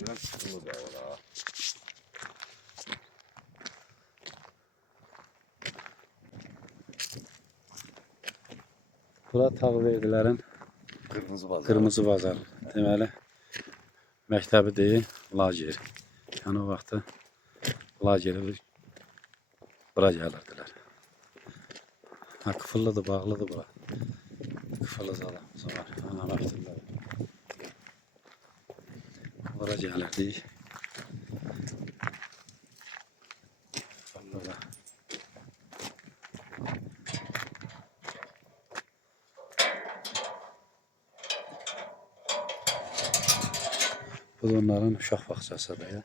Biraz sıkılı da ola. Bura Tağverdilərin Qırmızı Bazar. Deməli, məktəbi deyil, lager. Yəni o vaxtı lageri bura gəlirdilər. Ha, qıfıllıdır, bağlıdır bura. Qıfılı zalımız var. Ha, məktəblər. Bura gəlirdik. Bura. Bu da onların uşaq bağçasıdır ya.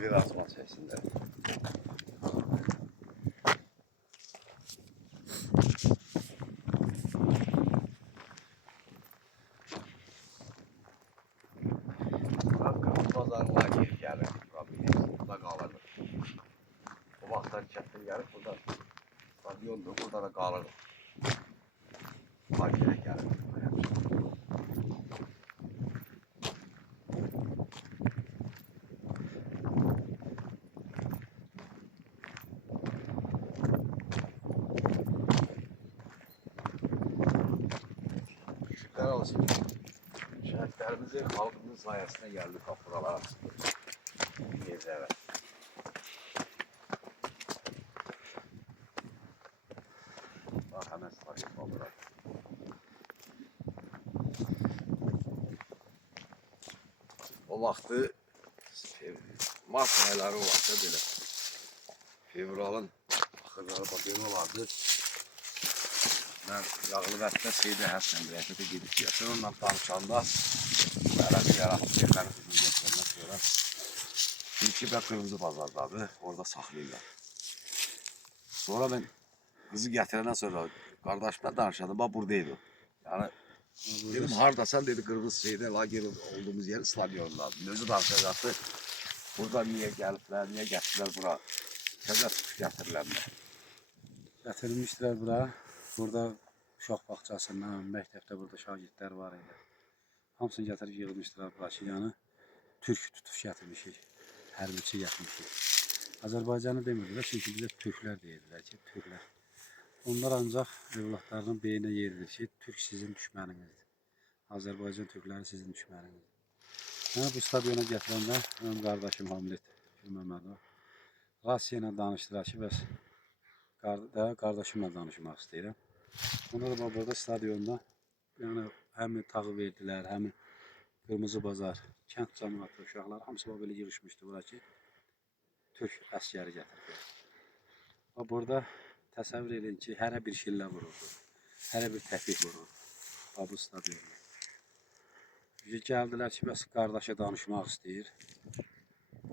Bir asma sesinde. Kırmızı Bazar'ın lageri gelir. Burada kalırdı. O vaxtlar çətin gəlib, burada stadyondur, burada da qalır. Lageri gəlir. Şükürler olsun. Şəhətlərimizin xalqımızın sayəsində gəldik buralara. Yerlərə. Bax, həmən stadion olur. O vaxtı mart ayları olardı belə. Fevralın axırları böyle olardı. Mən yağlı vətdə Seydə Həsən rəhmətə gedib gəlsin. Onunla danışanda bərəbi yaratdı yerləri bizim gətirəndən sonra. İlki və Qırmızı Bazardadır, orada saxlayırlar. Sonra ben kızı gətirəndən sonra qardaşımla danışadım, bax buradaydı o. Yani dedim hardasan dedi Qırmızı Seydə lager olduğumuz yer stadyondadır. Özü danışacaktı. Burada niye gəliblər, niye gətirdilər bura? Təzə çıxış gətirirlər. Gətirilmişdilər bura. Burada uşaq bağçasından, məktəbdə burada şagirdlər var idi. Hamısını gətirib yığılmışdılar bura ki, yəni türk tutub gətirmişik, hərbiçi gətirmişik. Azərbaycanı demirdilər, çünki bizə türklər deyirdilər ki, türklər. Onlar ancaq övladlarının beyninə yeridir ki, türk sizin düşməninizdir. Azərbaycan türkləri sizin düşməninizdir. Yəni bu stadiona gətirəndə mənim qardaşım Hamlet Gülməmmədov Rasiya ilə danışdılar ki, bəs qardaşımla danışmaq istəyirəm. Ona da burada stadionda yəni həm Tağverdilər, həm Qırmızı Bazar, kənd cəmiyyəti, uşaqlar hamısı belə yığışmışdı bura ki, türk əsgəri gətirdi. Və burada təsəvvür edin ki, hərə bir şillə vururdu, hərə bir təpik vururdu bu stadionda. Gəldilər ki, bəs qardaşa danışmaq istəyir.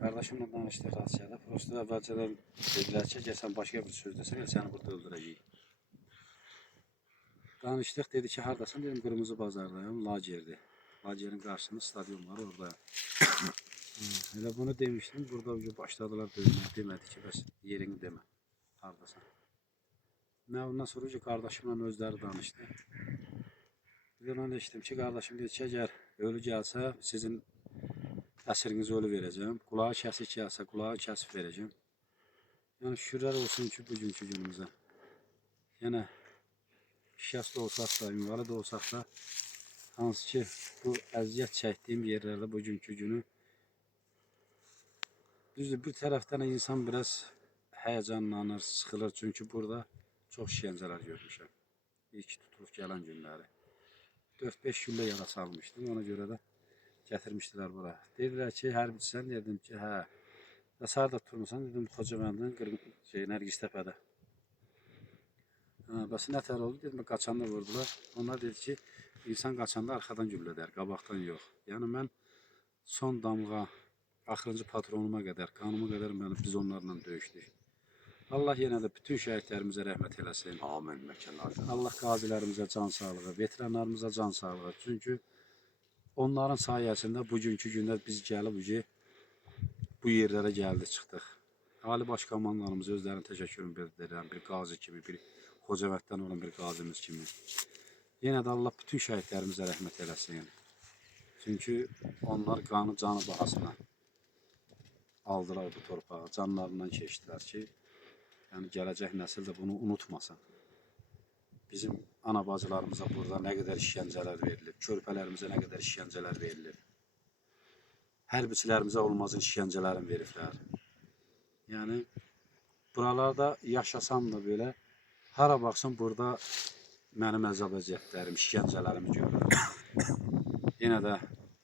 Qardaşımla danışdıq Rasiyada. Prosto əvvəlcədən dedilər ki, sən başqa bir söz desən, səni burada öldürəcəyik. Danışdıq, dedi ki, hardasan? Dedim, Qırmızı Bazardayım, lagerdir. Lagerin qarşısında stadion var, orada. Elə bunu demişdim, burada başladılar döymək. Demədi ki, bəs yerini demə, hardasan. Nə ondan sonra ki, qardaşımla özləri danışdı. Bir ona demişdim ki, qardaşım dedi ki, əgər ölü gəlsə, sizin əsirinizi ölü verəcəm. Qulağı kəsik gəlsə, qulağı kəsib verəcəm. Yəni şükürlər olsun ki, bugünkü günümüzə. Yəni şikəst olsaq da, invalid olsaq da, hansı ki bu əziyyət çəkdiyim yerlərdə bugünkü günü düzdür, bir tərəfdən insan biraz həyəcanlanır, sıxılır. Çünki burada çox işgəncələr görmüşəm. İlk tutulub gələn günləri. 4-5 güllə yara salmışdım, ona görə də gətirmişdilər bura. Dedilər ki, hərbiçisən, dedim ki, hə. Bəs harada tutulmusan, dedim, Xocaməndin, Nərgiztəpədə. Bəs nətər oldu, dedim, qaçanda vurdular. Onlar dedi ki, insan qaçanda arxadan güllədər, qabaqdan yox. Yəni mən son damğa, axırıncı patronuma qədər, qanıma qədər biz onlarla döyüşdük. Allah yenə də bütün şəhidlərimizə rəhmət eləsin. Amin. Məkanlar. Allah qazilərimizə can sağlığı, veteranlarımıza can sağlığı. Çünki onların sayəsində bugünkü gündə biz gəlib bu yerlərə gəldik, çıxdıq. Ali Baş Komandanımıza özlərinin təşəkkürünü bildirirəm. Bir qazi kimi, bir Xocavənddən olan bir qazimiz kimi. Yenə də Allah bütün şəhidlərimizə rəhmət eləsin. Çünki onlar qanı, canı bahasına aldılar bu torpağı, canlarından keçdilər ki, yəni gələcək nəsil də bunu unutmasın. Bizim ana bacılarımıza burada nə qədər işgəncələr verilib, körpələrimizə nə qədər işgəncələr verilib. Hərbiçilərimizə olmazın işgəncələrini veriblər. Yəni, buralarda yaşasam da belə, hara baxsın burada mənim əzab əziyyətlərim, işgəncələrimi görürəm. Yenə də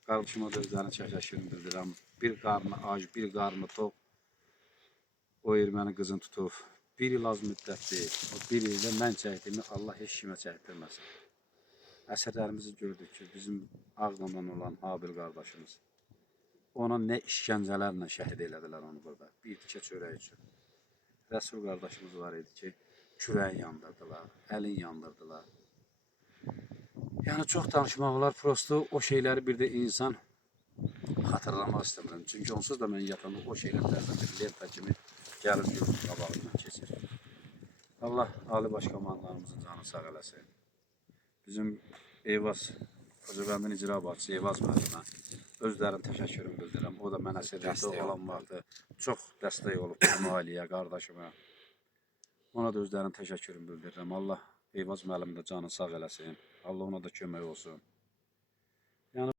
qardaşıma da özlərinin təşəkkürünü bildirirəm. Bir qarnı ac, bir qarnı tox o erməni qızını tutub. Bir il az müddətdir. O bir ildə mən çəkdiyimi Allah heç kimə çəkdirməsin. Əsərlərimizi gördük ki, bizim Ağdamdan olan Habil qardaşımız. Ona nə işgəncələrlə şəhid elədilər onu burada. Bir tikə çörək üçün. Rəsul qardaşımız var idi ki, kürəyin yandırdılar, əlin yandırdılar. Yəni çox danışmaq olar, prosto o şeyləri bir də insan xatırlamaq istəmirəm. Çünki onsuz da mən yatanda o şeylər təzən bir lenta kimi gəlir gözüm qabağından keçir. Allah Ali Baş Komandanımızın canı sağ eləsin. Bizim Eyvaz Xocavəndin icra başçısı Eyvaz müəllimə özlərinin təşəkkürünü bildirirəm. O da mənə sədrdə olan vaxtı çox dəstək olub bizim ailəyə, qardaşıma. Ona da özlərinin təşəkkürünü bildirirəm. Allah Eyvaz müəllim də canı sağ eləsin. Allah ona da kömək olsun.